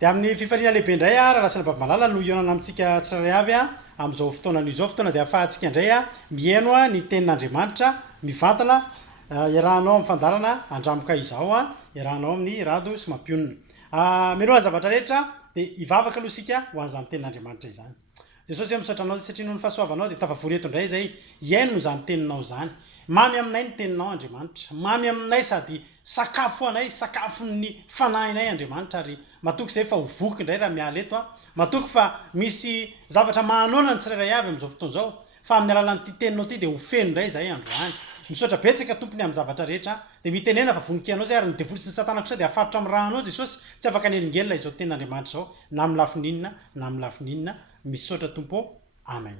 de amin'ny fifaliana lehibe indray a raha lasina bavimalala no ionana amintsika tsiraray avy a am'izao fotoana n'izao fotoana zay ahafahantsika indray a mihaino a ny tenin'andriamanitra mivantana iarahanao amin'ny fandarana andramoka izao a iarahanao amin'ny rado sy mampionina milohan'ny zavatra rehetra de ivavaka aloha sika ho an'izany tenin'andriamanitra izany jesosy misaotra anao satria noho ny fahasoavanao de tafavoreto indray zay iaino zany teninao zany mamy aminay ny teninao andriamanitra mamy aminay sady sakafo anay sakafon'ny fanahinay andriamanitra ary matoky zay fa hovoky indray raha miala eto a matoky fa misy zavatra mahanona ny tsirairay avy am'izao fotoana zao fa amin'ny alalan'ity teninao ty de ho feno indray zay androany misaotra betsaka tompony amin'ny zavatra rehetra de mitenena fa vonikeanao zay ary ny devoly sy ny satana kosa de afaritra amin'ny rahanao jesosy tsy afaka nelingelina izao tenin'andriamanitra zao na amin'ny lafininina na amin'ny lafininina misaotra tompo amen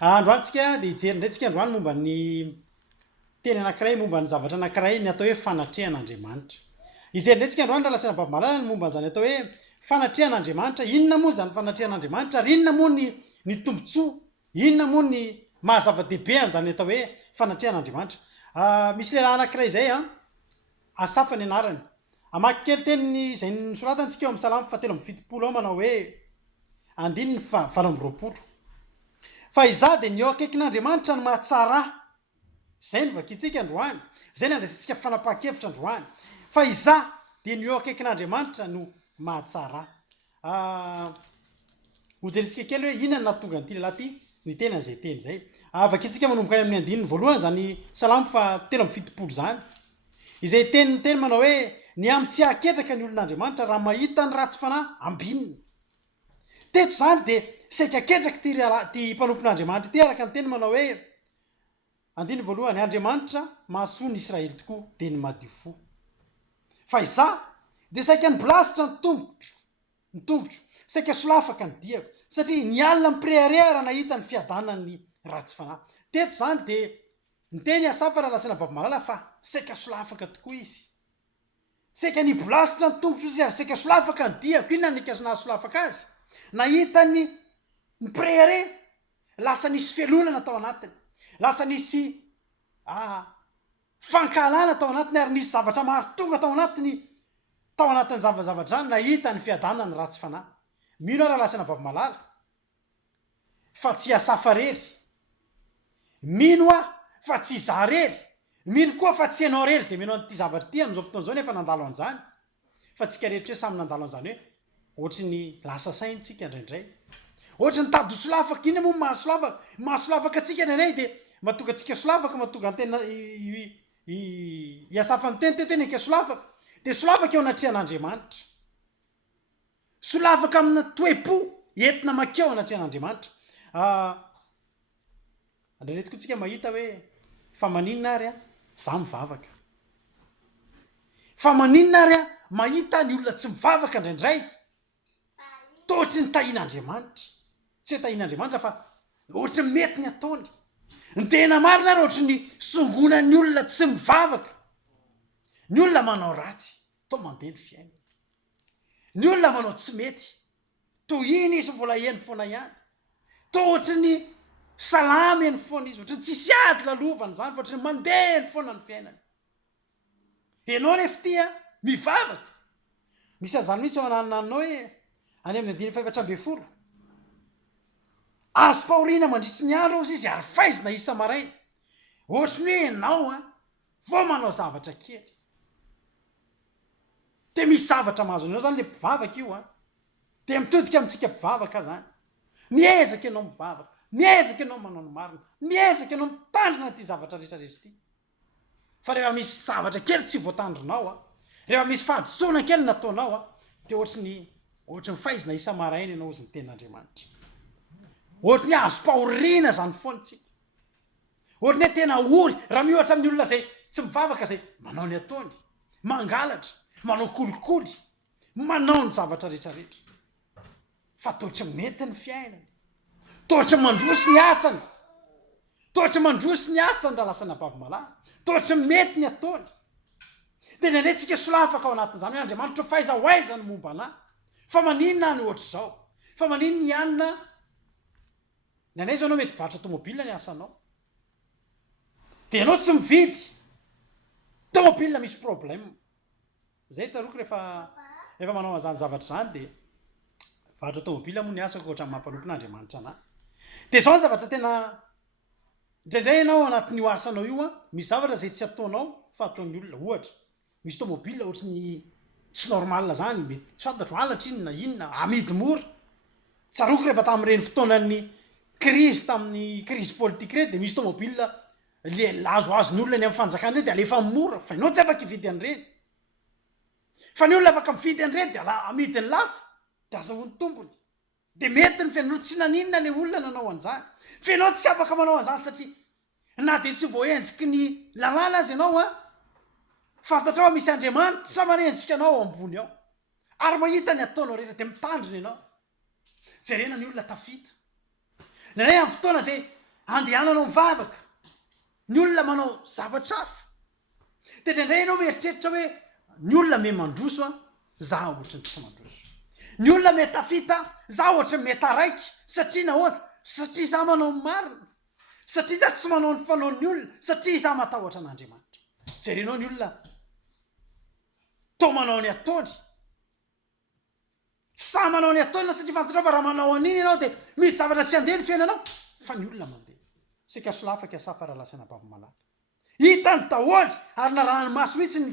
androantsika de hijery indray tsika androany momba ny teny anankiray momba ny zavatra anankiray ny atao hoe fanatrehan'andriamanitra ijery indray tsika androany raha lasina bavimalala ny momba n'izany atao hoe fanatrehan'andriamanitra inona moa zany fanatrehan'andriamanitra ary inona moa ny tombotsoa inona moa ny mahazava-dehibe an'izany atao hoe fanatrehan'andriamanitra misy lehilahy anankiray zay a asafa ny anarany amaky kely teniny zay nisoratantsika eo amin'ny salamo fahatelo amby fitopolo ao manao hoe andiny ny valo amby roapolo fa iza de ny eo akaikin'andriamanitra no mahatsara zay no vakitsika androany zay ny andraisintsika fanapaha-kevitra androany fa iza de ny eo akaikin'andriamanitra no mahatsara hojeritsika kely hoe inona natonga nyity lehilahy ty ny tena zay teny zay vakitsika manomboka any amin'ny andininy voalohany zany salamo fa telo amby fitopolo zany izay teny manao hoe ny amy tsy aketraka ny olon'andriamanitra raha mahita ny ratsy fanahy ambininy teto zany de saika aketraka ty mpanompon'andriamanitra ty araka ny teny manao hoe andiny voalohany andriamanitra mahasoa ny israely tokoa de ny madio fo fa iza de saika ny blasitra ny tongotro saika solafaka ny diako satria ny alina miprearea nahita ny fiadanany ratsy fanahy teto zany de ny teny asafa raha lasina bavimalala fa saika solafaka tokoa izy saika ny blasitra ny tongotro izy ary saika solafaka ny diako inona nikazona solafaka azy nahita ny prearea lasa nisy fialonana tao anatiny lasa nisy fankalana tao anatiny ary nisy zavatra maro tonga tao anatin'ny zavazavatra zany nahita ny fiadanany ratsy fanahy mino raha lasina bavimalala fa tsy asafa rery mino fa tsy iza rery mino koa fa tsy ianao rery zay mino an'ity zavatra ty am'izao fotoana zao nefa nandalo an'izany fa tsika rehetra hoe samy nandalo an'izany hoe ohatry ny lasa saintsika indraindray ohatry ny tady solafaka iny moa mahasolafaka atsika indraindray de mahatonga atsika solafaka mahatonga antena iasafan'ny teny teteny ika solafaka de solafaka eo anatrehan'andriamanitra solafaka amina toe-po entina makeo anatrehan'andriamanitra andreretiko tsika mahita hoe fa maninona ary a za mivavaka fa maninona ary a mahita ny olona tsy mivavaka indraindray tohatry ny tahin'andriamanitra tsy hoe tahin'andriamanitra fa ohatry ny mety ny ataony ny tena marina ary ohatry ny songonany olona tsy mivavaka ny olona manao ratsy to mandeha ny fiaina ny olona manao tsy mety toy iny izy mbola eny foana ihany to ohatry ny salamy eny foana izy ohatry ny tsisy ady lalovany zany fa ohatry ny mandeha ny foana ny fiainany ianao refa tya mivavaka misy azany mihitsy ao anananao hoe any amin'ny andiny faefatra ambe folo azo mpahoriana mandritry ny andro izy ary faizina isa maraina ohatry ny hoe ianao vao manao zavatra kely de misy zavatra mahazo anao zany le mpivavaka io de mitodika amintsika mpivavaka zany miezaka ianao mivavaka miezaka ianao manao ny marina miezaka ianao mitandrina ty zavatra rehetrarehetra ty fa rehefa misy zavatra kely tsy voatandrinao rehefa misy fahadisona kely nataonao de ohatry ny faizina isa maraina ianao ozy ny tenin'andriamanitra ohatry ny azo mpahoriana zany foanytsika ohatry ny hoe tena ory raha miohatra amin'ny olona zay tsy mivavaka zay manao ny ataony mangalatra manao kolikoly manao ny zavatra rehetrarehetra fa tohatry mety ny fiainany tohatry mandrosy ny asany tohatry mandrosy ny asany raha lasana bavimalala tohatry mety ny ataony de nandray tsika solafaka ao anatin'izany hoe andriamanitra faiza ho aiza ny momba anahy fa maninona ny ohatry zao fa maninona ny anina ny anay zao anao mety vatra tomobila ny asanao de anao tsy mividy tomobila misy problème zay tsaroko rehefa manao an'izany zavatra zany de vahatra tômôbila moa ny asako ohatran'ny mampanopon'andriamanitra ana de zao ny zavatra tena indraindray ianao anatin'ny io asanao io a misy zavatra zay tsy ataonao fa ataon'ny olona ohatra misy tômôbila ohatry ny tsy normalna zany mety tsy fantatro alatra iny na inona amidy mora tsaroko rehefa tamin'ireny fotoanan'ny crise tamin'ny crise politique reny de misy tômôbila le azoazony olona ny amin'ny fanjakana reny de alefa mora fa ianao tsy afaka ividy an'ireny fa ny olona afaka mividy an'ireny de amidy ny lafo de azahoany tompony de mety ny fiain'olo tsy naninona le olona nanao an'izany fa ianao tsy afaka manao an'izany satria na de tsy voaenjiky ny lalàna azy ianao a fantatra ao misy andriamanitra manenjika anao ambony ao ary mahita ny ataonao rehetra de mitandrina ianao jerena ny olona tafita nanay amin'ny fotoana zay andehananao mivavaka ny olona manao zavatra hafa de ndraindray ianao mieritreritra hoe ny olona me mandroso a za ohatrany tsy mandroso ny olona mety tafita za ohatra mety araiky satria nahoana satria za manao ny marina satria za tsy manao ny fanaon'ny olona satria za matahotra an'andriamanitra jerenao ny olona to manao ny ataony tsy sa manao ny ataony na satria fantatrao fa raha manao an'iny ianao de misy zavatra tsy andeha ny fiainanao fa ny olona mandeha sika solafaka asafa raha lasana bavimalala hitany daholy ary na raha ny maso mihitsy ny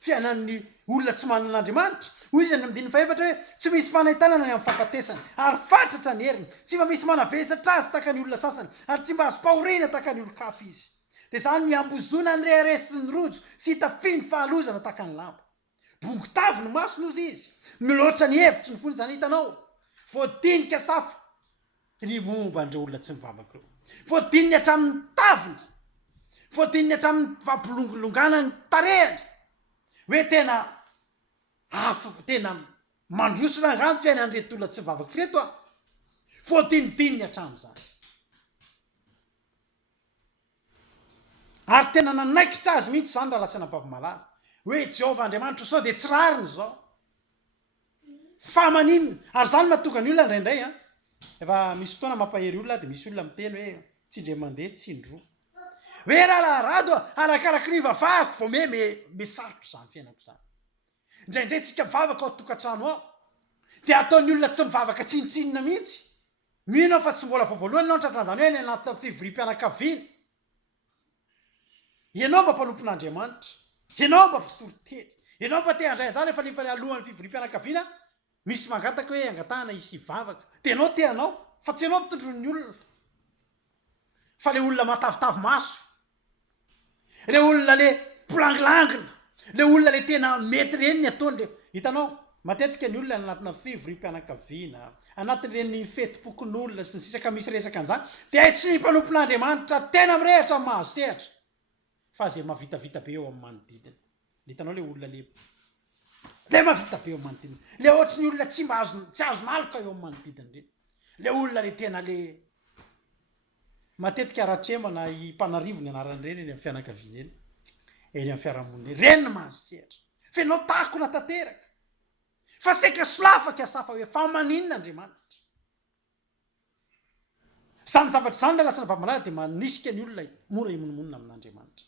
fiainan'ny olona tsy manan'andriamanitra hoy izy ny amdiny faefatra hoe tsy misy fanahitana ny amin'ny fampatesany ary fatratra ny heriny tsy mba misy manavesatra azy taka ny olona sasany ary tsy mba azo pahorina taka ny olo-kafa izy de zany miambozona ny reharesy ny rojo sy hitafiny fahalozana taka ny lamba bongo tavy ny maso nozy izy miloatra ny hevitry ny fony zany hitanao voadinika safa ny momba andreo olona tsy mivavaka reo voadininy hatramin'ny taviny voadininy hatramin'ny vampilongolongana ny tarehany hoe tena afa tena mandrosona ngamy fiainan'reto olona tsy mivavaka reto a voadinidininy hatramin'izany ary tena nanaikitra azy mihitsy zany raha lasana bavimalala hoe jehovah andriamanitra sao de tsy rariny zao fa maninona ary zany mahatonga ny olona indraindray a efa misy fotoana mampahery olona de misy olona miteny hoe tsy indre mandeha tsy indroa hoe raha laharado a arakaraky ny vavahako vao me sarotro zany fiainako zany indraindray tsika mivavaka ao tokantrano ao de ataon'ny olona tsy mivavaka tsinitsinina mihitsy mino ao fa tsy mbola voavoalohany anao tratran'izany hoe ny anaty fivoriam-pianakaviana ianao mba mpanompon'andriamanitra ianao mba fitoritely ianao mba te handray anjany efa lefa alohan'ny fivoriam-pianakaviana misy mangataka hoe angatahana isy ivavaka de anao te anao fa tsy anao mitondron'ny olona fa le olona matavitavy maso le olona le mpilanglangina le olona le tena mety reny ny ataony le hitanao matetika ny olona anatina fivoriam-pianakaviana anatin'ireny fetipokon'olona sy ny sisaka misy resaka an'izany de ay tsy mpanompon'andriamanitra tena mirehatra mahazo sehatra fa zay mavitavita be eo amin'ny manodidina hitanao le olona le mavita be eo amin'ny manodidina le ohatry ny olona tsy azo naloka eo amin'ny manodidina reny le olona le tena le matetika rahatremana impanarivo ny anaran'ireny eny amin'ny fianakaviana eny eny amin'ny fiarahamonina reny ny mahazo sehatra fa ianao tako na tanteraka fa saika solafaka asafa hoe fa maninona andriamanitra zany zavatra zany la lasana bavimalala de manisika ny olona mora imonomonina amin'andriamanitra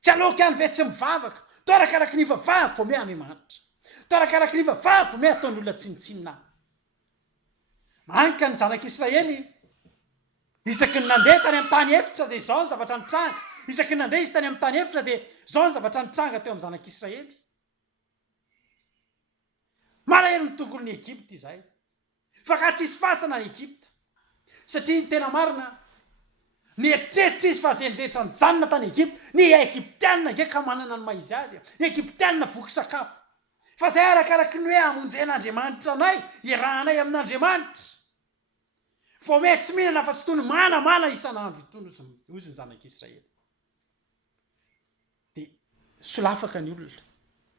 tsy aloka any ve tsy mivavaka torakaraky ny vavahako vo me ame manitra torakaraky ny vavahako vo me ataon'ny olona tsinitsinina manika ny zanak'Israely isaky ny nandeha tany amin'ny tany efitra de zao ny zavatra nitranga isaky ny nandeha izy tany amin'ny tany efitra de zao ny zavatra nitranga teo amin'ny zanak'Israely malahelo ny tongolo ny Egypta izay fa ka tsy isy fasana ny Egypta satria tena marina nietreritra izy fa zay ndrehetra nijanona tany Egypta ny Egyptianina ngeky manana ny maizy azy ny Egyptianina voky sakafo fa zay arakaraky ny hoe amonjen'andriamanitra anay irahanay amin'andriamanitra vo me tsy mihinana fa tsy tony manamana isan'andro itony ozy ny zanak'Israely de solafaka ny olona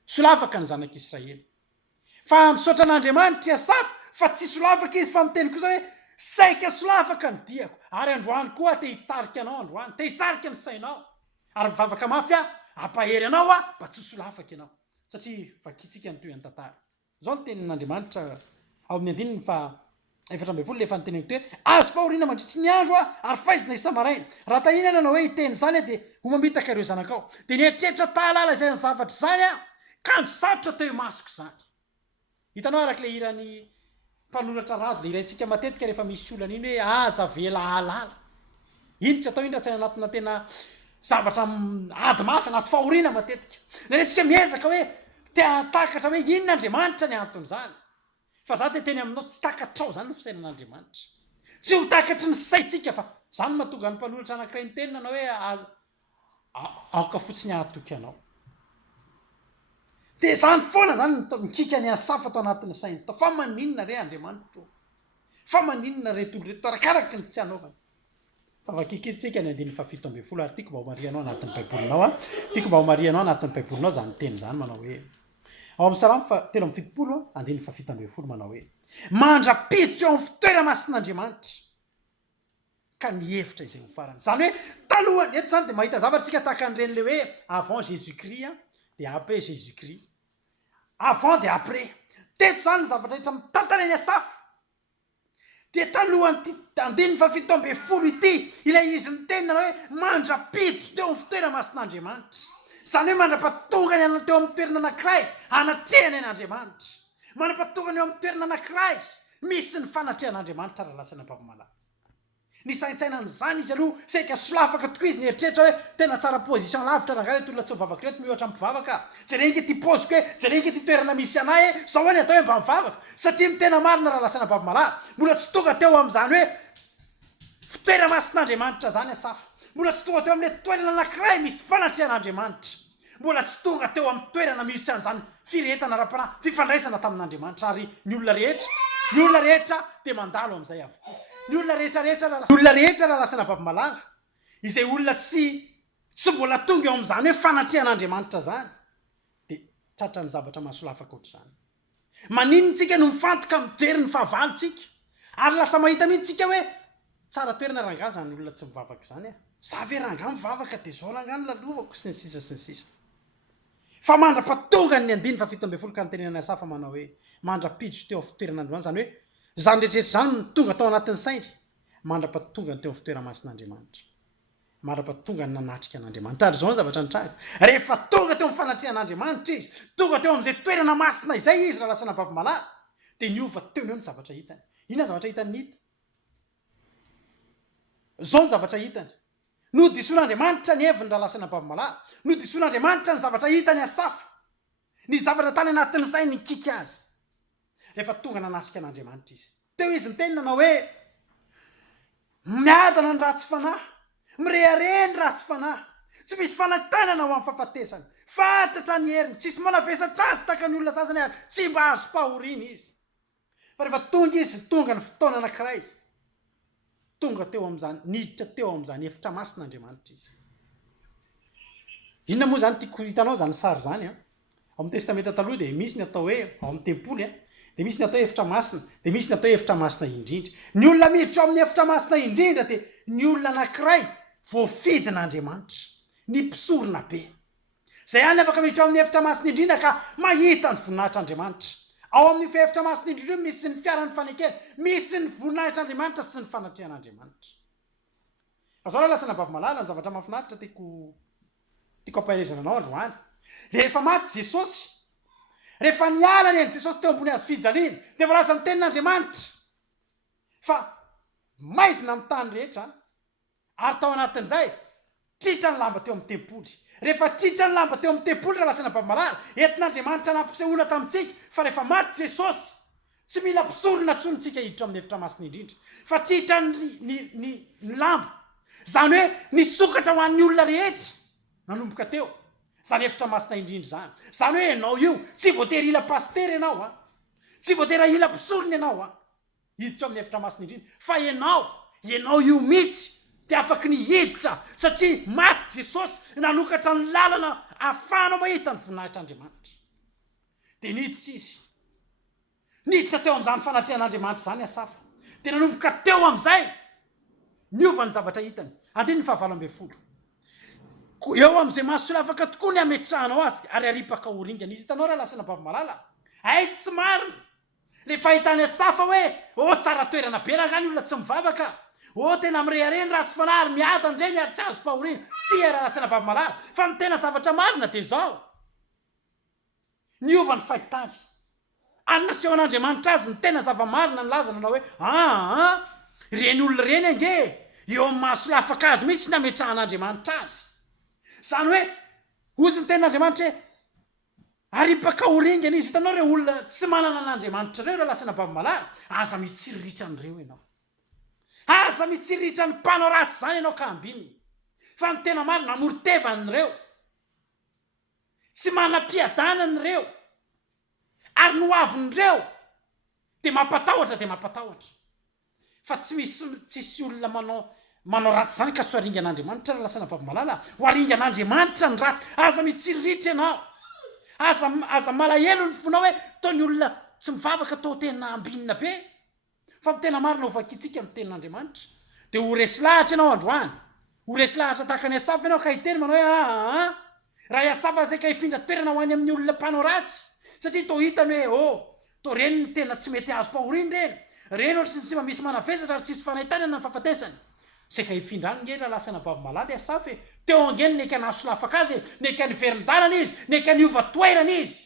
solafaka ny zanak'Israely fa misaotra an'andriamanitra iasafa fa tsy solafaka izy fa miteny kosa hoe saika solafaka ny diako ary androany koa te hitarika anao androany te hisarika ny sainao ary mivavaka mafy a ampahery anao a mba tsy solafaka ianao satria vakitsika ny toy-any tantara zao ny tenin'andriamanitra ao amin'ny andininy fa efatra amby folo le fanoteneniko toe azo fahoriana mandritry ny andro a ary faizina isa-maraina raha tahinana anao hoe hiteny zany a de ho mamitaka ireo zanakao de nieritreritra tahalala izay ny zavatra zany a ka ny sarotra teo masoko zany hitanao arak'le irany mpanoratra rady le iraintsika matetika rehefa misy olana iny hoe aza vela alala iny tsy atao iny raha tsy anatina tena zavatra ady mafy anaty fahoriana matetika na rentsika miezaka hoe takatra hoe inon'andriamanitra ny anton'izany fa za te teny aminao tsy takatrao zany no fisainan'andriamanitra tsy ho takatry ny saitsika fa zany mahatonga ny mpanoratra anankiray ny tenina na hoe aoka fotsiny ahatoky anao de zany foana zany mikika ny asafa atao anatin'ny sainy tao fa maninona re andriamanitra fa maninona retolo reto arakaraky ny tsy anaovana fa vakikitsika ny andiny fafito amby folo ary tiako mba ho marianao anatin'ny baibolinao a tiako mba ho marianao anatin'ny baibolinao zany teny zany manao hoe ao amin'ny salamo fa telo amby fitopolo andiny fafito amby folo manao hoe mandrapiditra eo amin'ny fitoera masin'andriamanitra ka nihevitra izay ho farany zany hoe talohany eto zany de mahita zavatra tsika tahaka an'ireny le hoe avant jésus christ de après jésus christ avant de après teto zany zavatra rehetra mitantana eny asafa de talohany ty andiny fafito amby folo ity ilay izy ny tenina hoe mandrapiditra teo amin'ny fitoera masin'andriamanitra zany hoe mandrapahatongany teo amin'ny toerana anankiray anatrehany an'andriamanitra mandrapahatongany eo amin'ny toerana anankiray misy ny fanatrehan'andriamanitra raha lasana mpavamala ny saintsainany zany izy aloha saika solafaka tokoa izy nieritreritra hoe tena tsara position lavitra raha ngareto olona tsy mivavaka reto mihoatra mpivavaka jerenke ty poziko hoe jerenke ty toerana misy anay zao any atao hoe mba mivavaka satria mitena marina raha lasana mpavamala mbola tsy tonga teo am'izany hoe fitoera masin'andriamanitra zany asafa mbola tsy tonga teo am'le toerana anankiray misy fanatrehan'andriamanitra mbola tsy tonga teo amin'ny toerana misy an'izany firetana ra-pana fifandraisana tamin'andriamanitra ary ny olona rehetra de mandalo am'izay avokoa ny olona rehetra raha lasana mpavamalala izay olona tsy mbola tonga eo am'izany hoe fanatrehan'andriamanitra zany de tratra ny zavatra mahasolafaka ohatr'izany maninontsika no mifantoka mijery ny fahavalotsika ary lasa mahita mihitsika hoe tsara toerana ranga zany olona tsy mivavaka zany a za ve ranga mivavaka de zao rangany lalovako sy ny sisa fa mandrapatonga ny andiny fafito amby folo ka nytenenana asafa manao hoe mandrapiditro teo fitoeran'andriamanitra zany hoe zany rehetrrehetra zany tonga tao anatin'ny sainy mandrapatonga ny teo fitoera masin'andriamanitra mandrapatonga ny nanatrika an'andriamanitra ary zao ny zavatra nitraga rehefa tonga teo mifanatrehan'andriamanitra izy tonga teo am'izay toerana masina izay izy raha lasana mpavamalala de niova teo eo ny zavatra hitany inona zavatra hitany nita zao ny zavatra hitany no dison'andriamanitra ny heviny raha lasana mpavamalala no dison'andriamanitra ny zavatra hitany asafa ny zavatra tany anatin'ny sainy nikika azy rehefa tonga nanatrika an'andriamanitra izy teo izy ny tenina na hoe miadana ny ratsy fanahy mirehareny ratsy fanahy tsy misy fanatanana ho amin'ny fahafatesany fatratra ny heriny tsisy manavesatra azy taka ny olona sasany ary tsy mba azo pahoriana izy fa rehefa tonga izy tonga ny fotoana anankiray tonga teo am'izany niditra teo am'izany efitra masin'andriamanitra izy inona moa zany tiako hitanao zany sary zany a ao amin'ny testamenta taloha de misy ny atao hoe ao amin'ny tempoly a de misy ny atao efitra masina de misy ny atao efitra masina indrindra ny olona miditra ao amin'ny efitra masina indrindra de ny olona anankiray voafidin'andriamanitra ny mpisorona be zay any afaka miditra ao amin'ny efitra masina indrindra ka mahita ny voninahitr'andriamanitra ao amin'ny fiefitra masina indrindra misy ny fiarany fanekena misy ny voninahitr'andriamanitra sy ny fanatrehan'andriamanitra fa zao raha lasana mpavamalala ny zavatra mahafinaritra tiako ampaherezana anao androany rehefa maty jesosy rehefa niala ny jesosy teo ambony azy fijaliana de voalaza ny tenin'andriamanitra fa maizina amin'ny tany rehetra ary tao anatin'izay tritra ny lamba teo amin'ny tempoly rehefa tritra ny lamba teo amin'ny tempoly raha lasana mpavamalala entin'andriamanitra nampisehoana tamintsika fa rehefa maty jesosy tsy mila mpisorona tsonitsika hiditra amin'ny efitra masina indrindra fa tritra ny lamba zany hoe nisokatra ho an'ny olona rehetra nanomboka teo zany efitra masina indrindra zany hoe ianao io tsy voatery ila pastery ianao a tsy voatery ila mpisorona ianao a hiditra amin'ny efitra masina indrindra fa ianao io mihitsy de afaky ny hiditra satria maty jesosy nanokatra ny lalana ahafahanao mahita ny voninahitr'andriamanitra de niditra izy niditra teo am'izany fanatrehan'andriamanitra zany asafa de nanomboka teo am'izay niova ny zavatra hitany andiny ny fahavalo amby folo eo am'izay mahasolafaka tokoa ny ametrahanao azy ary aripaka oringana izy hitanao raha lasana mpavamalala ay tsy marina le fahitany asafa hoe tsara toerana be rahangany olona tsy mivavaka tena mirehareny raha tsy fanahy ary miadany reny ary tsy azo pahoriana tsy raha lasana mpavamalala fa ny tena zavatra marina de zao niova ny fahitany ary naseho an'andriamanitra azy ny tena zava-marina ny lazana anao hoe reny olona reny ange eo amin'ny mahasolafaka azy mihitsy sy nametrahan'andriamanitra azy zany hoe ozy ny ten'andriamanitra hoe aripaka oringana izy hitanao reo olona tsy manana an'andriamanitra reo reo lasana bavamalala aza mitsiriritsa an'ireo ianao aza mitsiriritsa ny mpanao ratsy zany ianao ka ambininy fa ny tena marina namoritevanyireo tsy manam-piadanan'ireo ary noavin'ireo de mampatahotra fa tsy misy tsisy olona manao ratsy zany ka so aringan'andriamanitra ra lasana bavamalala ho aringan'andriamanitra ny ratsy aza mitsiriritsa ianao aza malahelo ny fonao hoe taony olona tsy mivavaka tao tena ambinina be fa mitena marina ovakitsika amin'ny tenin'andriamanitra de ho resy lahatra ianao androany ho resy lahatra tahaka ny asafa ianao ka hiteny manao hoe raha iasafa zay ka hifindra toerana ho any amin'ny olona mpanao ratsy satria to hitany hoe to reny ny tena tsy mety azo pahoriny reny ohatra sy mba misy manavesatra ary tsisy fanahitanyana ny fahafatesany zay ka hifindra any nge la lasana bavamalala asafa teo angeny neka nahasolafaka azy neka niverin-dalana izy neka niova-toerana izy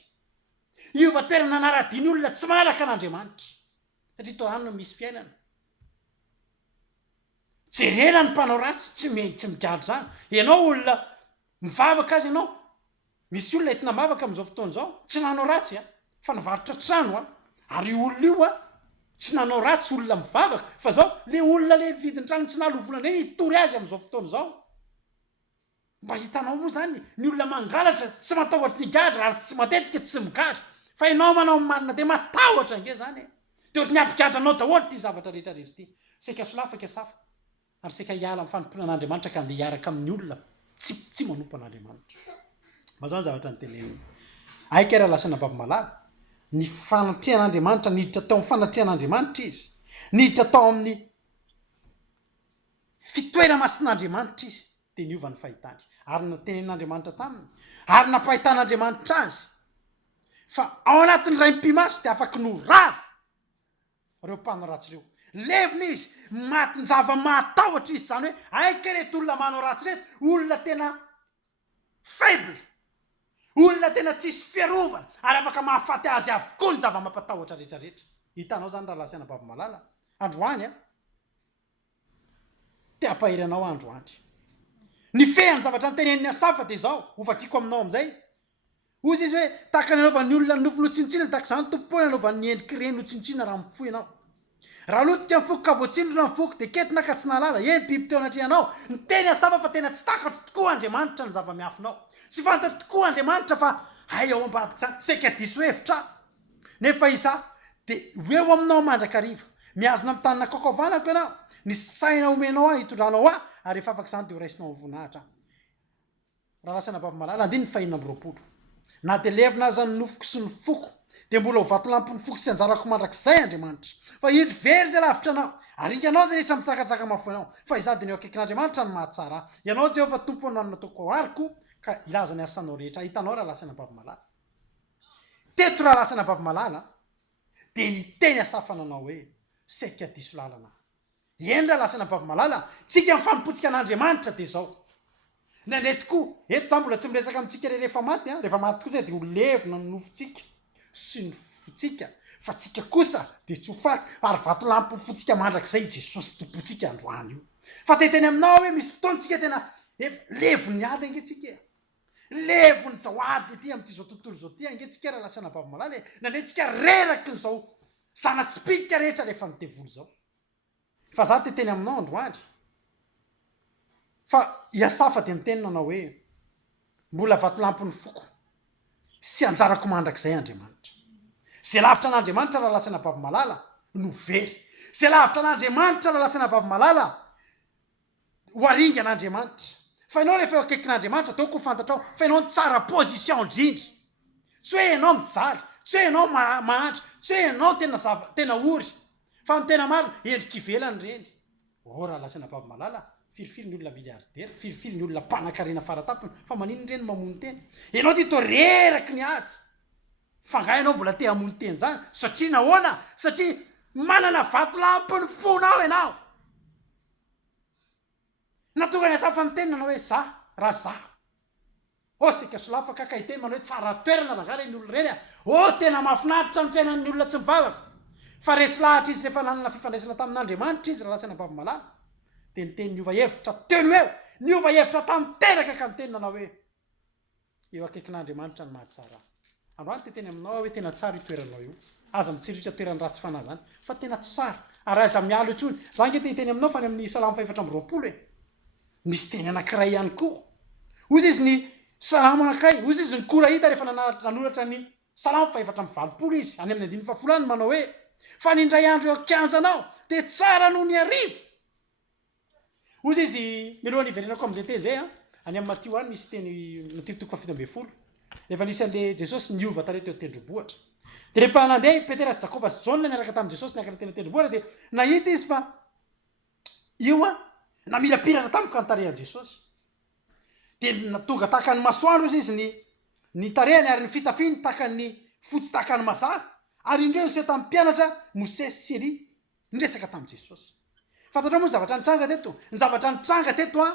iova-toerana naradiny olona tsy malaka an'andriamanitra satria to any no misy fiainana jerena ny mpanao ratsy tsy migadry zany ianao olona mivavaka azy ianao misy olona entina mavaka am'izao fotoana zao tsy nanao ratsy fa nivarotra trano ary olona io tsy nanao ratsy olona mivavaka fa zao le olona le vidin-trano tsy nalovolana reny hitory azy am'izao fotoana zao mba hitanao moa zany ny olona mangalatra tsy matahotra nigadra ary tsy matetika tsy migadra fa ianao manao marina de matahotra nge zany de ohatra ny ampigadranao daholo ty zavatra rehetrarehetra ty seka solafaka asafa ary seka hiala amin'ny fanomponan'andriamanitra ka andeha hiaraka amin'ny olona tsy manompo an'andriamanitra mazany zavatra ny teneniny aika raha lasana bavamalala ny fanatrehan'andriamanitra niditra tao amin'ny fanatrehan'andriamanitra izy niditra tao amin'ny fitoera masin'andriamanitra izy de niova ny fahitany ary natenen'andriamanitra taminy ary nampahitan'andriamanitra azy fa ao anatin'ny ray mpimaso de afaky norava reo mpanao ratsy reo levina izy matinjava mahatahotra izy zany hoe aika reto olona manao ratsy reto olona tena faible olona tena tsisy fiarovana ary afaka mahafaty azy avokoa ny zava-mampatahotra rehetrarehetra hitanao zany raha lasana bavamalala androany te ampahiranao androany ny fehany zavatra ny teneniny asafa de zao ovakiko aminao am'izay ozy izy hoe tahaka ny anaovan'ny olona nofo notsinitsina tahaka zany tompoy anaovan'ny endriky reny notsinitsina raha mifoy ianao raha lotika mifoky ka voatsindrona mifoky de ketina ka tsy nalala eny biby teo anatrehanao ny teny asafa fa tena tsy takatro tokoa andriamanitra ny zava-miafinao tsy fantatro tokoa andriamanitra fa hay ao ambadika zany seka diso hevitra nefa iza de eo aminao mandrakariva miazona amin'ny tanina kakovanako ianao ny saina omenao hitondranao ary efa afaka zany de ho raisinao vonahitra raha lasana bavamalala andiny ny fahinina am'roapolo na de levina aza ny nofoko sy ny foko de mbola ho vatolampony foko sy anjarako mandrakizay andriamanitra fa indry very zay lavitra anao ary inganao zay rehetra mitsakatsaka mafo ianao fa iza de ny eo akaikin'andriamanitra ny mahatsara ianao jehova tompo no anona toko ariko ka ilaza ny asanao rehetra hitanao raha lasana bavamalala teto raha lasana bavamalala de ny teny asafananao hoe saika diso lalana eny raha lasana bavamalala tsika mifampotsika an'andriamanitra de zao ndraindray tokoa eto za mbola tsy miresaka amintsika rehefa maty rehefa maty tokoa zay de ho levina ny nofotsika sy ny fotsika fa tsika kosa de tsy ho faty ary vato lampy fotsika mandrakizay jesosy tompotsika androany io fa teteny aminao hoe misy fotoanytsika tena levony ala ingetsika levony zaoady ty am'ty zao tontolo zao ty angetsika raha lasana bavamalala nandray tsika reraky ny zao zanatsipika rehetra rehefa nitevolo zao fa za teteny aminao androany fa iasafa de mitenina anao hoe mbola vatolampony foko sy anjarako mandrakizay andriamanitra zay lavitra an'andriamanitra raha lasana bavamalala no very zay lavitra an'andriamanitra raha lasana bavamalala ho aringa an'andriamanitra fa ianao rehefa eo akaikin'andriamanitra teo ko fantatrao fa ianao ny tsara position indrindry tsy hoe ianao mijaly tsy hoe ianao mahandry tsy hoe ianao tena ory fa ny tena marina endriky ivelany reny raha lasana bavamalala firifiry ny olona miliardera firifiry ny olona mpanan-karena faratampony fa manino reny mamony teny ianao ty to reraky ny ady fanga ianao mbola te hamony teny zany satria nahoana satria manana vato lampony fonao ianao natonga ny asafa mitenina anao hoe za raha za sika solafaka ka hiteny manao hoe tsara toerana raha reny olona reny tena mahafinaritra ny fiainan'ny olona tsy mivavaka fa resy lahatra izy rehefa nanana fifandraisana tamin'andriamanitra izy raha lasa nampavamalala de niteny niova hevitra teny eo niova hevitra tamin'ny teraka ka miteny nanao hoe eo akaikin'andriamanitra ny mahatsara androany te teny aminao hoe tena tsara itoeranao io aza mitsiritra toerany ratsy fanahy zany fa tena tsara ary aza mialo itsony za nge teny aminao fa ny amin'ny salamo 420 misy teny anankiray ihany koa ozy izy ny salamo anankiray ozy izy ny kora hita rehefa nanoratra ny salamo 420 izy any amin'ny 5 any manao hoe fa nindray andro eo akianjanao de tsara noho ny arivo ozy izy milohan'ny iverenako am'izay teny zay any amin'ny Matio any misy teny Matio 7:10 rehefa nisy an'le Jesosy niova tare teo tendrombohitra de rehefa nandeha Petera sy Jakoba sy Jaona niaraka tamin'i Jesosy niakatra teny tendrombohitra de nahita izy fa io namirapiratra tamiko ny tarehan'i Jesosy de tonga tahaka ny masoandro izy ny tarehany ary ny fitafiny tahaka ny fotsy tahaka ny mazava ary indreo se tamin'ny mpianatra Mosesy sy Elia niresaka tamin'i Jesosy fantatra moa zavatra nitranga teto ny zavatra nitranga teto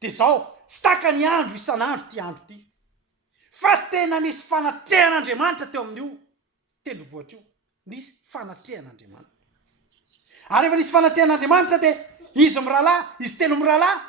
de zao tsy tahaka ny andro isan'andro ty andro ty fa tena nisy fanatrehan'Andriamanitra teo amin'io tendrombohitra io nisy fanatrehan'Andriamanitra ary rehefa nisy fanatrehan'Andriamanitra de izy mirahalahy izy telo mirahalahy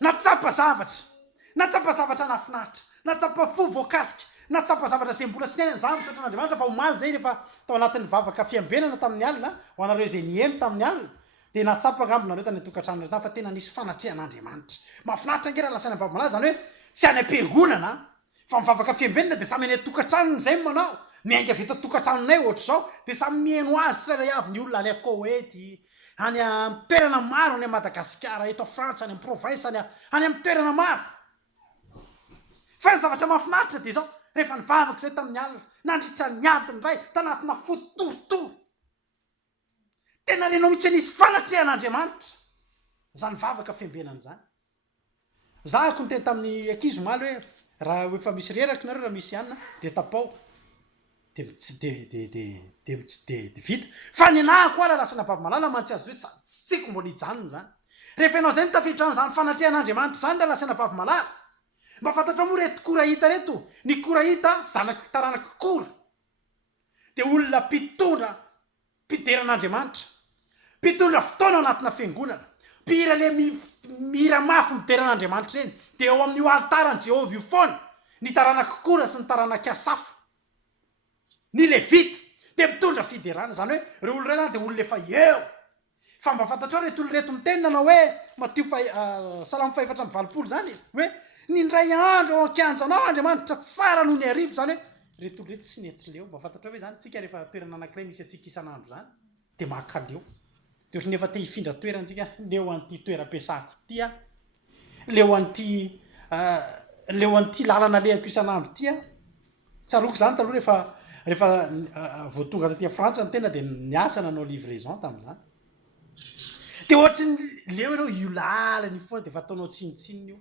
natsapa zavatra nafinaritra natsapa fo voakasika natsapa zavatra zay mbola tsy niainana za misaotra an'Andriamanitra fa omaly zay rehefa tao anatin'ny vavaka fiambenana tamin'ny alina ho anareo zay nieno tamin'ny alina de natsapa ngambonareo tany tokantrano fa tena nisy fanatrehan'Andriamanitra mafinaritra ngera lasaina vavamalaza zany hoe tsy any am-piangonana fa mivavaka fiambenana de samy any tokantranony zay manao miainga vita tokantranonay ohatra zao de samy mieno azy tsirairay avy ny olona any a Koety any amin'ny toerana maro any a Madagasikara eto Frantsa any amin'ny province any amin'ny toerana maro fa ny zavatra mafinaritra de zao rehefa nivavaka zay tamin'ny alina nandritra ny adiny ray tanatina fotorotoro tena nenao mitsy nisy fanatrehan'Andriamanitra zany vavaka fiambenana zany zahako niteny tamin'ny ankizy maly hoe raha efa misy reraky nareo raha misy anina de tapao de vita fa ny anahako ala lasa navavamalala mantsy azy hoe tsiko mbola hijanona zany rehefa ianao zay nitafiditra zany fanatrehan'Andriamanitra zany la lasa navavamalala mba fantatra moa reto kora hita reto ny kora hita zanaky taranaky kora de olona mpitondra mpideran'Andriamanitra mpitondra fotoana anatina fiangonana mpihira le mihira mafy mideran'Andriamanitra reny de eo amin'io altarany Jehovah io foana ny taranaky kora sy ny taranaky Asafa ny Levita de mitondra fiderana zany hoe reo olo reo zany de olo lefa eo fa mba fantatra ao reto olo reto miteny nanao hoe Matio salamo 420 zany hoe nindray andro ao ankianjanao Andriamanitra tsara noho ny arivo zany hoe reto olo reto tsy netleo mba fantatra hoe zany tsika rehefa toerana anankiray misy atsika isan'andro zany de makaleo de ohatry nefa te hifindra toerana tsika leo an'ity toeram-piasako tya leo an'ity lalana lehako isan'andro tya tsaroko zany taloha rehefa voatonga taty Frantsa ny tena de niasa nanao livraison tamin'izany de ohatsy leo ianao io lalany foana de fa ataonao tsinitsiny io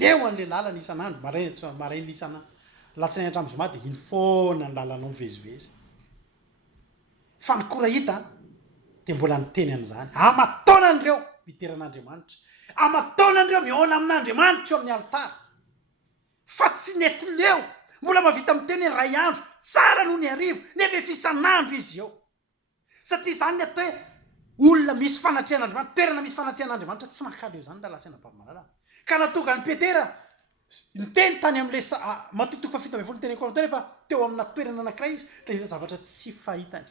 leo an'le lalany isan'andro marainy isana latsinainy hatramin'ny zoma de iny foana ny lalanao mivezivezy fa ny kora hita de mbola niteny an'izany amataonan'ireo miteran'Andriamanitra amataonan'ireo miona amin'Andriamanitra eo amin'ny altara fa tsy nety leo mbola mavita miteny ray andro tsara noho ny arivo nefa fisan'andro izy eo satria zany ny atao hoe olona misy fanatrehan'Andriamanitra toerana misy fanatrehan'Andriamanitra tsy makala eo zany la lasaina bavamalala ka natonga ny Petera niteny tany am'le matotoko fa 7 teny koa rehefa teo amina toerana anankiray izy de hita zavatra tsy fahitany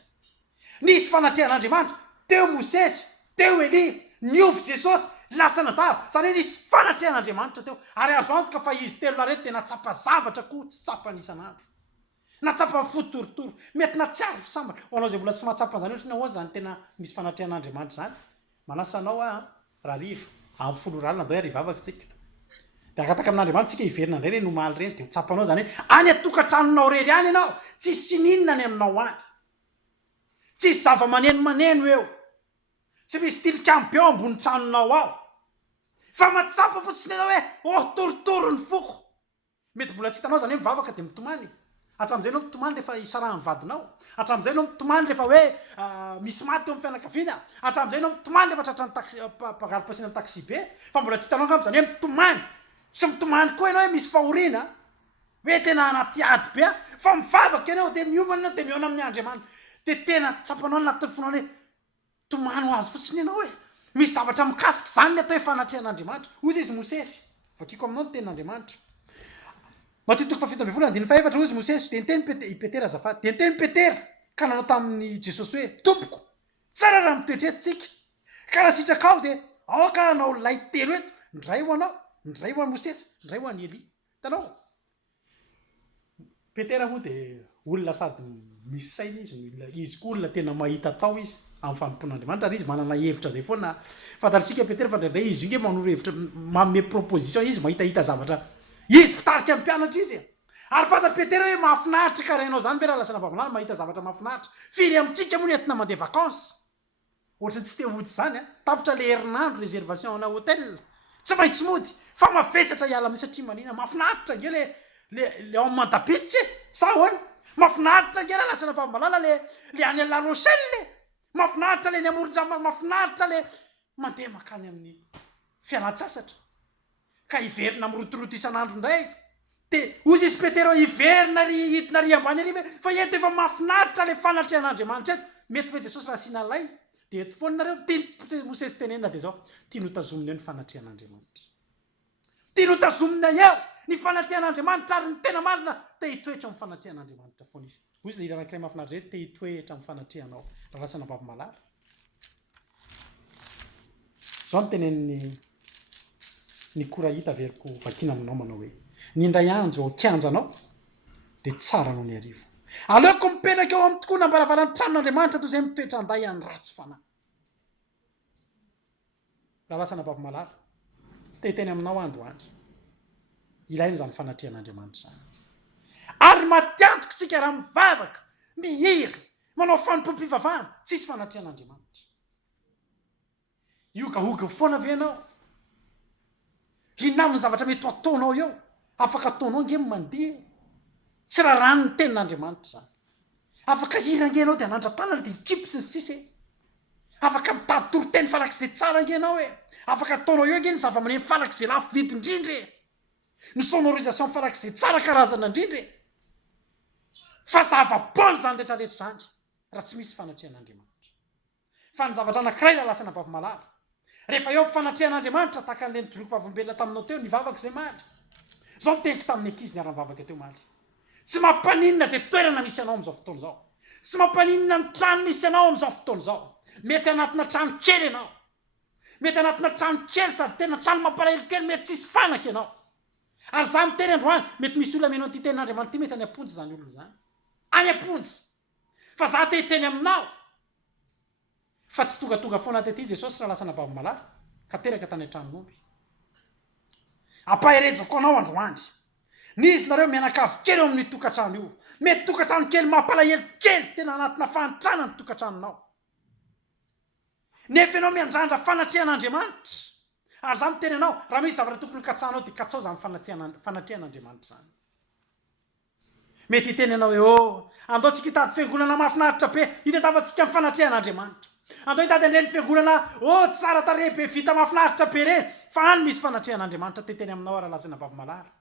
nisy fanatrehan'Andriamanitra teo Mosesy teo Elia niovy Jesosy lasa nazava zany hoe nisy fanatrehan'Andriamanitra teo ary azo antoka fa izy telo lareto de natsapa zavatra koa tsy tsapany isan'andro natsapa fotorotoro mety na tsy aro sambatra ho anao zay mbola tsy mahatsapa zany ohatra nahoa zany tena misy fanatrehan'Andriamanitra zany manasanao raha riva amin'ny folo ralina andao rivavaka tsika de akataka amin'Andriamanitra tsika hiverina indray reny nomaly reny de tsapanao zany hoe any atokantranonao rery any ianao tsy sininona ny aminao any tsy zava-maneno eo tsy misy tilikamby eo ambony tranonao ao fa matsapa fotsiny ianao hoe torotoro ny foko mety mbola tsy hitanao zany hoe mivavaka de mitomany hatramin'izay anao mitomany rehefa isaraha ny vadinao hatramin'izay anao mitomany rehefa hoe misy maty eo amin'ny fianakaviana hatramin'izay anao mitomany rehefa tratra ny mpagarom-pasiana ny taxi be fa mbola tsy hitanao angamba zany hoe mitomany tsy mitomany koa ianao hoe misy fahoriana hoe tena anaty ady be a fa mivavaka ianao de miomana anao de miona amin'ny andriamanitra de tena tsapanao natafonao hoe tomany ho azy fotsiny ianao hoe misy zavatra mikasika zany le atao hoe fanatrehan'andriamanitra ozy izy mosesy vakiko aminao ny tenin'andriamanitra matotoko fafito amby vola andiny fa efatra ozy mosesy de niteny petera azafady de niteny petera ka nanao tamin'ny jesosy hoe tompoko tsara raha mitoetretotsika ka raha sitraka ao de aoka anao lay telo eto ndray ho anao ndray ho any mosesy ndray ho any eli tanao petera moa de olona sady misy saina izy ko olona tena mahita tao izy amin'ny fanompon'andriamanitra ary izy manana hevitra zay foana fantatsika petera fa ndraindray izy inge manoro hevitra manome proposition izy mahitahita zavatra izy mpitarika amin'ny mpianatra izy ary fanta petera hoe mahafinaritra ka rainao zany be raha lasana vavinala mahita zavatra mahafinaritra firy amintsika moa nentina mandeha vacances ohatra tsy te hody zany a tapitra le herinandro réservation ana hôtel tsy maintsy mody fa mavesatra hiala amin'ny satria manina mahafinaritra nge le ao mandapititsy sa hoany mahafinaritra nge la lasana vavimalala le any La Rochelle mahafinaritra le ny amoron-drano mahafinaritra le mandeha makany amin'ny fialan-tsasatra ka hiverina mirotoroto isan'andro ndray de ozy izy petera hiverina ry hitina ry ambany ariva fa eto efa mahafinaritra le fanatrehan'andriamanitra eto mety hoe jesosy raha sina lay de eto foanareo tia mosesy tenenina de zao tia notazomina eo ny fanatrehan'andriamanitra tia notazomina eo ny fanatrehan'andriamanitra ary ny tena marina te hitoetra amin'ny fanatrehan'andriamanitra foana izy ozy le iranankiray mahafinaritra zay te hitoetra amin'ny fanatrehanao raha lasana vavimalala zao ny teneniny ny kora hita veriko vakina aminao manao hoe ny indray anjo kianjanao de tsara anao ny arivo aleoko mipetraka eo amin'ny tokoa nambaravaran'ny tranon'andriamanitra toy zay mitoetra anday any ratsy fanahy raha lasana vavimalala te teny aminao androandro ilaina zany fanatrehan'andriamanitra zany ary matiantoko tsika raha mivavaka mihiry manao fanompom-pivavahana tsisy fanatrehan'andriamanitra iogaoga foana ve ianao hinaminy zavatra mety ho ataonao eo afaka ataonao nge mandeha tsy raha rano ny tenin'andriamanitra zany afaka hira nge anao de anandra-tanana de hikipy sy ny sisy afaka mitady toroteny farak'izay tsara nge anao hoe afaka ataonao eo nge ny zava-maneny farak'izay lafo vidy indrindry ny sonorisation farak'izay tsara karazana indrindry fa zava-bony zany rehetrarehetra zany raha tsy misy fanatrehan'andriamanitra fa ny zavatra anankiray raha lasana vavimalala rehefa eo fanatrehan'andriamanitra tahaka an'le nijoroko vavombelona taminao teo nivavaka zay mahatra zao teniko tamin'ny ankizy niara-mivavaka teo mahatra tsy mampaninona zay toerana misy anao am'izao fotoana zao tsy mampaninona ny trano misy anao am'izao fotoana zao mety anatina trano kely ianao mety anatina trano kely sady tena trano mampalahelo kely mety tsisy fanaky ianao ary za miteny androany mety misy olona menao ty tenin'andriamanitra ty mety any amponjy zany olona zany any amponjy fa za te hiteny aminao fa tsy tongatonga foana tety jesosy raha lasana vavimalala ka teraka tany an-tranon'omby ampaherezako anao androandry nizy nareo mianakavy kely eo amin'ny tokantrano io mety tokantrano kely mampalahelo kely tena anatina fahantrana ny tokantranonao nefa ianao miandrandra fanatrehan'andriamanitra ary za miteny anao raha misy zavatra tokony katsanao de katsao zany fanatrehan'andriamanitra zany mety hiteny anao hoe andao tsika hitady fiangonana mahafinaritra be hitatavantsika amin'ny fanatrehan'andriamanitra andao hitady andreny fiangonana tsara tarehibe vita mahafinaritra be reny fa any misy fanatrehan'andriamanitra teteny aminao raha lasana vavimalala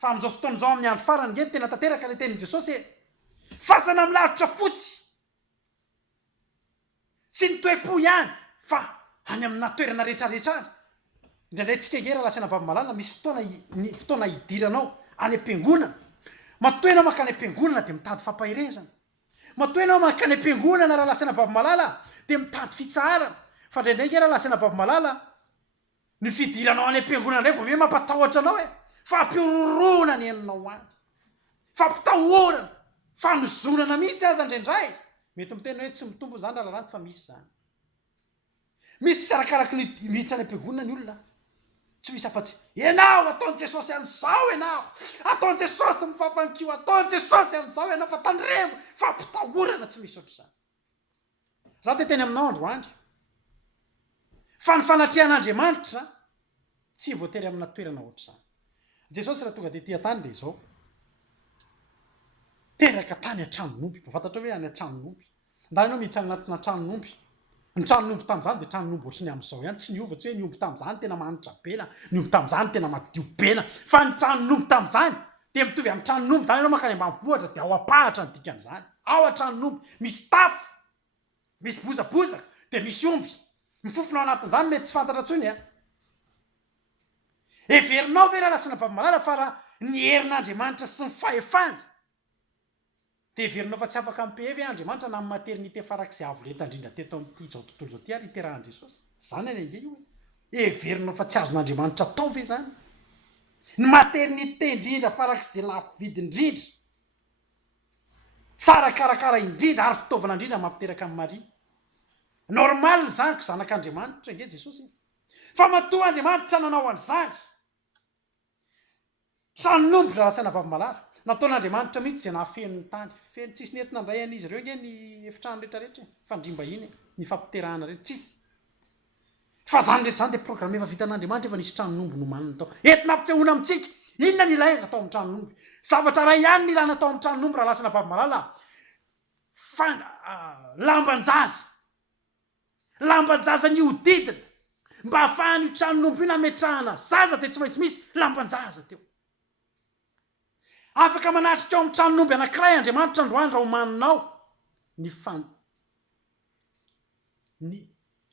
fa am'izao fotoana zao amin'ny andro farany nge tena tanteraka le tenin' jesosy fasana milaritra fotsy tsy nitoe-po ihany fa any amina toerana rehetrarehetra any indraindray tsika nge raha lasana vavimalala misy fotoana hidiranao any am-piangonana matoa ianao makany am-piangonana de mitady fampahirezana matoa ianao makany am-piangonana raha lasana vavimalala de mitady fitsarana fa ndraindray nge raha lasana vavimalala ny fidiranao any am-piangonana ndray vao me mampatahotra anao fampiororona ny ainao any fampitahorana fanozonana mihitsy aza ndraindray mety mitena hoe tsy mitombo zany raha rahanty fa misy zany misy sy arakaraky ny miditra any am-piangonana ny olona tsy misy afa-tsy ianao ataony jesosy an'izao ianao ataony jesosy mifampankio ataony jesosy an'izao ianao fa tandremo fampitahorana tsy misy ohatr' zany za te teny aminao androandry fa ny fanatrehan'andriamanitra tsy voatery amina toerana ohatr' zany jesosy raha tonga de tia tany de zao teraka tany an-tranon'omby mafantatra hoe any an-tranon'omby nda ianao mihitrany anatina tranon'omby ny tranon'omby tam'izany de tranon'omby ohatrany am'izao ihany tsy niova tsy hoe ny omby tam'izany tena manitra bena ny omby tam'izany tena madio bena fa ny tranon'omby tam'izany de mitovy amin'ny tranonomby zany anao makany ambanivohatra de ao apahatra ny dikan'izany ao a-tranonomby misy tafo misy bozabozaka de misy omby mifofonao anatin'izany mety tsy fantatra ntsony a everinao ve raha lasina vavimalala fa raha ny herin'andriamanitra sy ny fahefany de everinao fa tsy afaka ampehevy andriamanitra na amin'ny maternité farak'izay avo lenta indrindra teto amin'ity zao tontolo zao ty ary iterahan jesosy zany any ange io everinao fa tsy azon'andriamanitra atao ve zany ny maternité indrindra farak'izay lafo vidy indrindra tsara karakara indrindra ary fitaovana indrindra mampiteraka amin'ny maria normal zany ko zanak'andriamanitra nge jesosy fa matoa andriamanitra nanao an'izany tranonomby raha lasaina vavimalala nataon'andriamanitra mihitsy zay nahafenony tany feno tsisy nentina ndray an'izy ireo nge ny efitrano rehetrarehetra fandrimba iny ny fampiterahana rehetra tsisy fa zany rehetra zany de programme efa vitan'andriamanitra efa nisy tranonomby nomaniny tao entina ampitsehoana amitsika inona ny ilaina atao amin'ny tranonomby zavatra raha ihany ny ilana atao amin'ny tranonomby raha lasana vavimalala lambanjaza ny odidina mba ahafahany tranonomby io nametrahana zaza de tsy maintsy misy lambanjaza teo afaka manatrika ao amin'ny tranonomby anankiray andriamanitra androany raha homaninao ny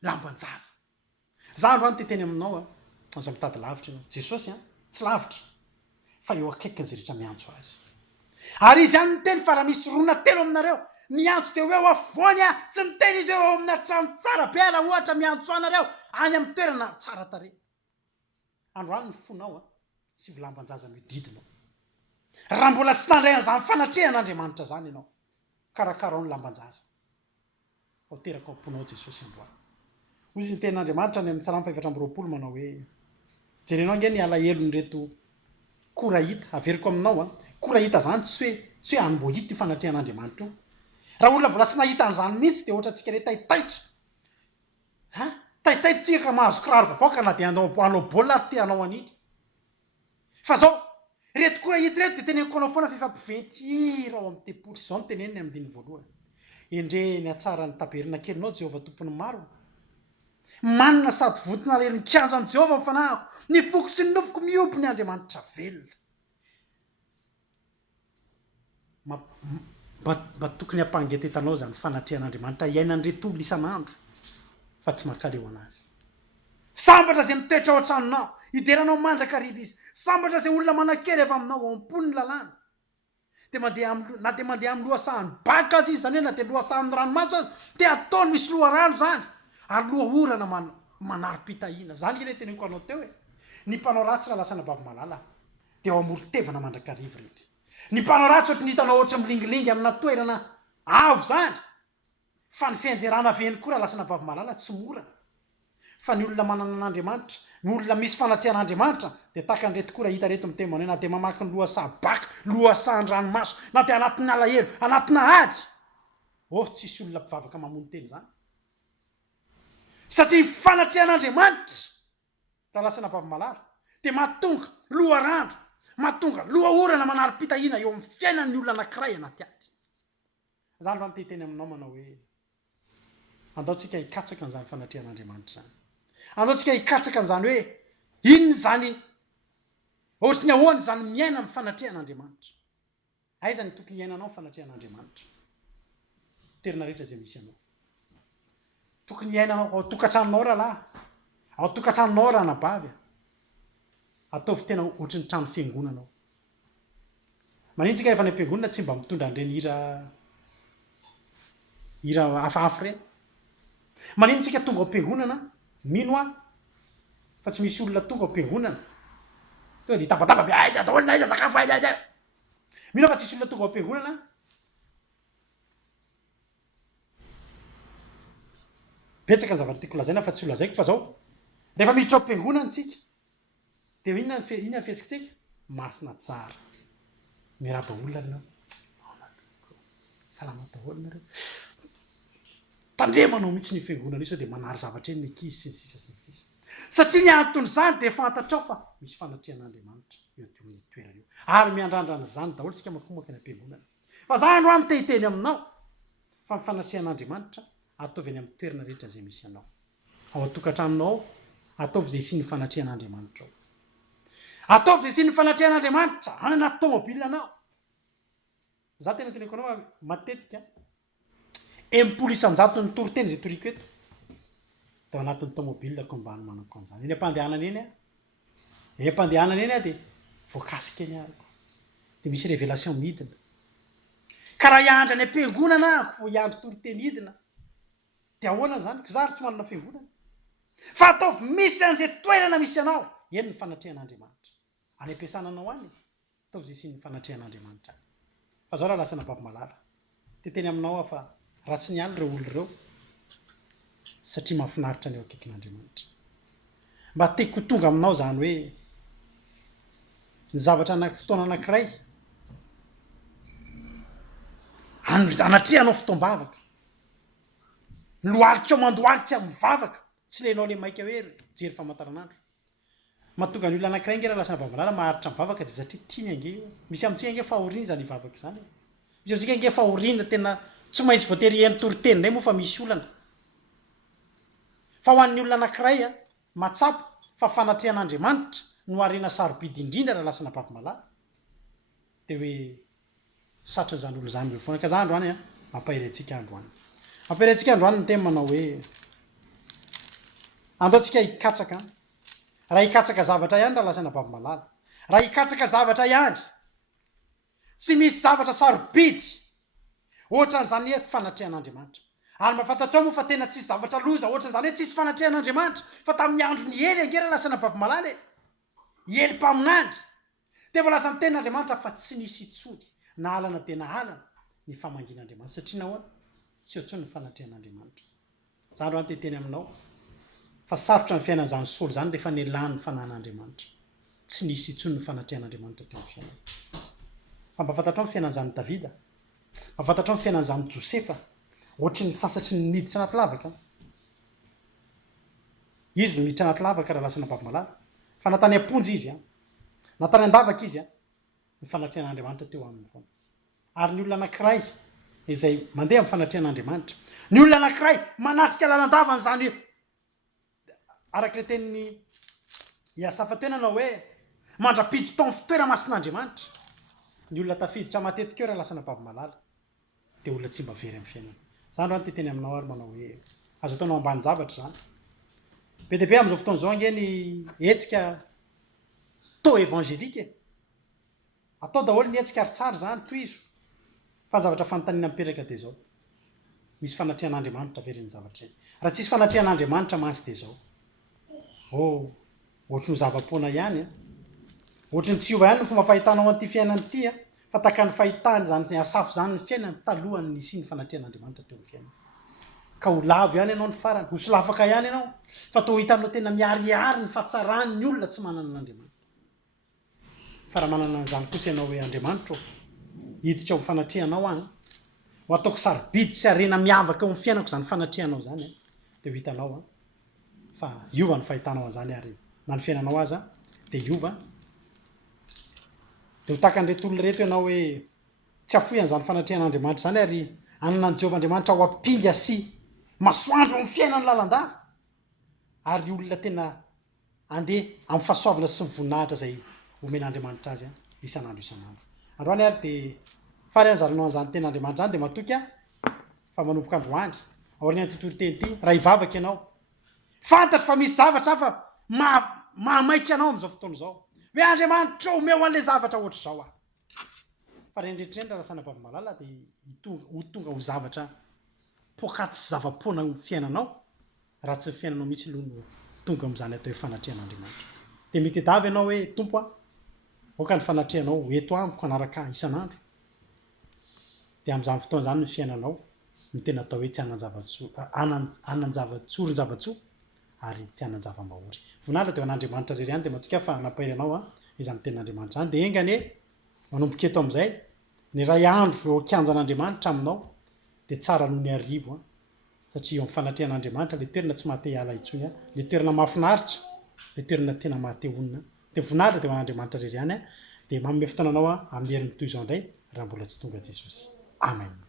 lambanjaza za androany teteny aminao aza mitady lavitra ianao jesosy tsy lavitra fa eo akaikiny zay rehetra miantso azy ary izy ihany miteny fa raha misy rona telo aminareo miantso teo eo avoany tsy miteny izy eo ao amina trano tsara be ala ohatra miantso anareo any amin'ny toerana tsara tare androany ny fonao sy vilambanjaza mididinao raha mbola tsy tandray an'izany fanatrehan'andriamanitra zany ianao karakarao ny lambanjaza ao teraka amponao jesosy androany hoy izy ny ten'andriamanitra ny amin'ny salamy faefatra amby roapolo manao hoe jerenao nge ny alahelo nyreto korahita averiko aminao korahita zany tsy hoe anymbo hita io fanatrehan'andriamanitra io raha olona mbola tsy nahita an'izany mihitsy de ohatra tsika re taitaitra taitaitra tsika ka mahazo kiraro vavaoka na de anao baolina ty anao aniny fa zao reto korahita reto de teneniko anao foana fefampiventy ao amin'ny tepoly zao ny teneniny amin'ny diny voalohany endre ny atsara ny taberina kelinao jehovah tompony maro manina sady votona relo nikianja ny jehovah mifanahako ny foko sy ny nofoko miompo ny andriamanitra velona mba tokony ampangetetanao zany fanatrehan'andriamanitra iainan'reto olo isan'andro fa tsy makaleo anazy sambatra zay mitoetra ao an-tranonao ideranao mandraka riva izy sambatra zay olona manan-kery avy aminao ampony lalàna de na de mandeha amin'ny lohasahan'ny baka azy izy zany hoe na de lohasahan'ny ranomaso azy de ataony misy loharano zany ary loha orana manaro-pitahina zany ile teneniko anao teo ny mpanao ratsy raha lasana vavimalala de ao amoron-tevana mandrakariva rehetra ny mpanao ratsy ohatry ny hitanao ohatry milingilingy amina toerana avo zany fa ny fianjerana veny koa raha lasana vavimalala tsy mora fa ny olona manana an'andriamanitra ny olona misy fanatrehan'andriamanitra de taka an'reto koa raha hita reto mitema na de mamaky ny lohasaha baka lohasahan'ny ranomaso na de anatin'ny alahelo anatina ady tsisy olona mpivavaka mamony teny zany satria fanatrehan'andriamanitra raha lasana vavimalala de mahatonga loharandro mahatonga loha orana manaro-pitahina eo amin'ny fiainan'ny olona anankiray anaty ady zany raha nytehiteny aminao manao hoe andaotsika hikatsaka n'izany fanatrehan'andriamanitra zany andaotsika hikatsaka n'izany hoe inony zany ohatsy ny ahoany zany miaina amin'ny fanatrehan'andriamanitra aiza ny tokony iainanao fanatrehan'andriamanitra toerana rehetra zay misy anao tokony iainanao ao tokantranonao rahalahy ao tokantranonao raha nabavy ataovy tena ohatry ny trano fiangonanao manintsika rehefa ny ampiangonana tsy mba mitondra an'ireny hira hafahafa reny manintsika tonga ao ampiangonana mino fa tsy misy olona tonga ao ampiangonana tonga de tabataba be aiza daholina aiza sakafo aiza mino fa tsisy olona tonga ao ampiangonana betsaka ny zavatra tiako lazaina fa tsy olazaiko fa zao rehefa miditra ao ampiangonana tsika de inona ny fihetsitsika masina tsara miraba olona renao salama daholo nareo tandremanao mihitsy ny fiangonana io sao de manary zavatra eny ny ankizy sy ny sisa sy ny sisa satria ny antony zany de fantatrao fa misy fanatrehan'andriamanitra eo de amin'ny toerana io ary miandrandrany zany daholo tsika makomaka ny ampiangonana fa za andro any tehiteny aminao fa ny fanatrehan'andriamanitra ataovy any amin'ny toerana rehetra zay misy anao ao atokantranonao ataovy zay sy ny fanatrehan'andriamanitra ao ataovy zay sy ny fanatrehan'andriamanitra any anaty tômôbily anao. Za tena teneko anao matetika impolo isanjato ny toriteny zay toriko eto tao anatin'ny tômôbily kombany manako an'izany eny ampandehanana eny eny ampandehanana eny de voakasika eny ary de misy révélation midina karaha iandry any am-piangonana vo iandry toriteny hidina de ahoana zany zary tsy manana fiangonana fa ataovy misy an'izay toerana misy anao eny ny fanatrehan'andriamanitra any ampiasana anao any ataovy zay sy ny fanatrehan'andriamanitra fa zao raha lasana baby malala te teny aminao fa raha tsy niany reo olo reo satria mahafinaritra ny eo akaikin'andriamanitra mba teko tonga aminao zany hoe ny zavatra fotoana anankiray anatrehanao fotoam-bavaka loaritra mandoaritra mivavaka tsy lenao le maika hoe jery famantaranandro mahatonga ny olona anankiray nge raha lasana babalala maharitra mivavaka de satria tiany ange io misy amintsika nge fahoriana zany ivavaka zany misy amintsika nge fahoriana tena tsy maintsy voatery eny toriteny indray moa fa misy olana fa ho an'ny olona anankiray matsapa fa fanatrehan'andriamanitra no arena sarobidy indrindra raha lasana baby malala de hoe satra zany olo zany foana ka za androany mampahirentsika androany mampahirentsika androany ny tema manao hoe andaotsika hikatsaka raha hikatsaka zavatra ihany raha lasana baby malala raha hikatsaka zavatra ihany tsy misy zavatra sarobidy ohatran'izany hoe fanatrehan'andriamanitra ary mahafantatra ao moa fa tena tsisy zavatra loza ohatran'izany hoe tsisy fanatrehan'andriamanitra fa tamin'ny andro ny ely angera lasana baby malala ely mpaminandry de fa lasa ny ten'andriamanitra fa tsy nisy itsony na alana tena alana ny famangin'andriamanitra satria nahoana tsy otsony ny fanatrehan'andriamanitra za androany teteny aminao fa sarotra ny fiainan'izany solo zany rehefa nylan'ny fanan'andriamanitra tsy nisy itsony ny fanatrehan'andriamanitra teo amin'ny fiainana fa mba fantatra ao ny fiainan'izany davida mba fantatra ao ny fiainan'izany josefa ohatry ny sasatry ny niditra anaty lavaka izy miditra anaty lavaka raha lasana baby malala fa natany amponjy izy natany andavaka izy ny fanatrehan'andriamanitra teo amin'ny foana ary ny olona anankiray izay mandeha amin'ny fanatrehan'andriamanitra ny olona anankiray manatrika lalandavany zany araka le tenin'ny iasafatenanao hoe mandrapiditsy tao amin'ny fitoera masin'andriamanitra ny olona tafiditra matetika eo raha lasana baby malala de olona tsy mba very amin'ny fiainana zany roany teteny aminao ary manao hoe azo ataonao ambany zavatra zany be deabe am'izao fotoana zao ange ny hetsika to evangelika atao daholo ny hetsika aritsary zany toizo fa zavatra fanontaniana mipetraka de zao misy fanatrehan'andriamanitra veryn'ny zavatra iny raha tsisy fanatrehan'andriamanitra mansy de zao ohatry ny zava-poana ihany ohatry ny tsy ova ihany no fomba fahitanao an'ity fiainany ity fa taka ny fahitany zany ny asafo zany ny fiainany talohany ny sy ny fanatrehan'andriamanitra teo amin'ny fiainana ka ho lavo ihany ianao ny farany ho solafaka ihany ianao fa to hitanao tena miariary ny fahatsarany ny olona tsy manana n'andriamanitra fa raha manana an'izany kosa ianao hoe andriamanitra hiditra ao fanatrehanao any ho ataoko sarobidy sy arena miavaka ao amin'ny fiainako zany fanatrehanao zany de ho hitanao fa iova ny fahitanao an'izany ary na ny fiainanao aza de iova de ho takan'reto olona reto ianao hoe tsy afoy an'izany fanatrehan'andriamanitra zany ary anana ny Jehovah-andriamanitra ho ampinga sy masoandro amin'ny fiainany lalandava ary olona tena andeha amin'ny fahasoavana sy mivoninahitra zay omen'andriamanitra azy isan'andro isan'andro androany ary de fary anzaranao an'izany ten'andriamanitra zany de matoky fa manomboka androany aorian'ny totoriteny ity raha hivavaka ianao fantatry fa misy zavatra fa mahamaika anao am'izao fotoana zao hoe andriamanitra omeo an'le zavatra ohatry zao fa rendretreny raha lasana baby malala de ho tonga ho zavatra pokaty sy zava-poana ny fiainanao raha tsy fiainanao mihitsy loha no tonga am'izany atao hoe fanatrehan'andriamanitra de mety davy ianao hoe tompo oka ny fanatrehanao eto amiko anaraka isan'andro de am'izany fotoana zany ny fiainanao ny tena atao hoe tsy anan-javatsory ny zavatsoa ary tsy anan-java-mahory vonala de an'andriamanitra rery any de matoka fa napahiry anao izany ten'andriamanitra zany de engany manomboka eto am'izay ny ray andro kianjan'andriamanitra aminao de tsara noho ny arivo satria eo amin'ny fanatrehan'andriamanitra le toerana tsy mahate hiala itsony le toerana mahafinaritra le toerana tena mahate onina de vonala de ho an'andriamanitra rery any de manome fotoana anao amin'ny herin'ny toy izao indray raha mbola tsy tonga Jesosy amen